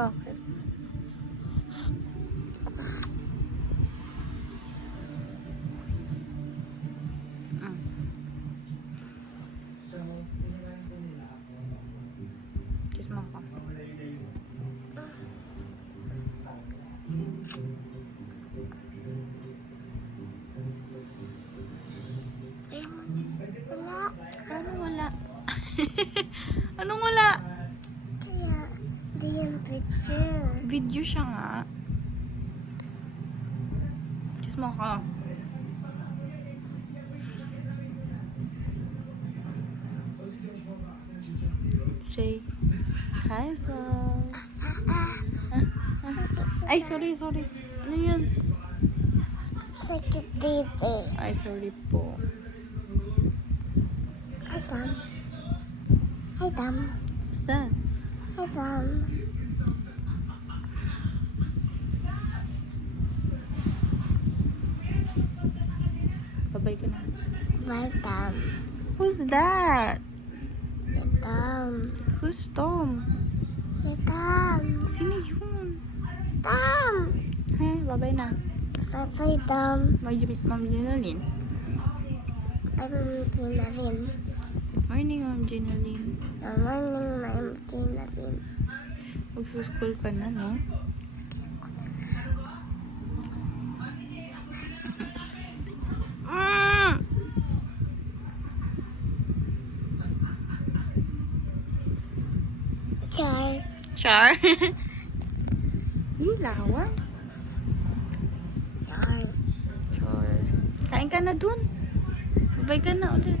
Bakit? Kiss mo ako. Wala. Anong wala? Anong wala? Kaya, di yung picture. Video siya nga. Kiss mo ako. Say hi, vlog. Ay, sorry. Ano yun? Sakit dito. Ay, sorry po. Hi, Dam. Hi, Dam. What's that? Hi, Dam. Babay ka na. Bye, Dam. Who's that? Hi, Dam. Who's Tom? Hi, Dam. Sino yun? Dam. Hey, babay na. Bye, Dam. Ma'am Ginaline. I'm Gina Rin. Morning, Ma'am Ginaline. Good morning, Ma'am Gina Rin. Magsuschool ka na, no? Char. Char? Uy, lawang. Char. Char. Kain ka na dun. Babay ka na ulit.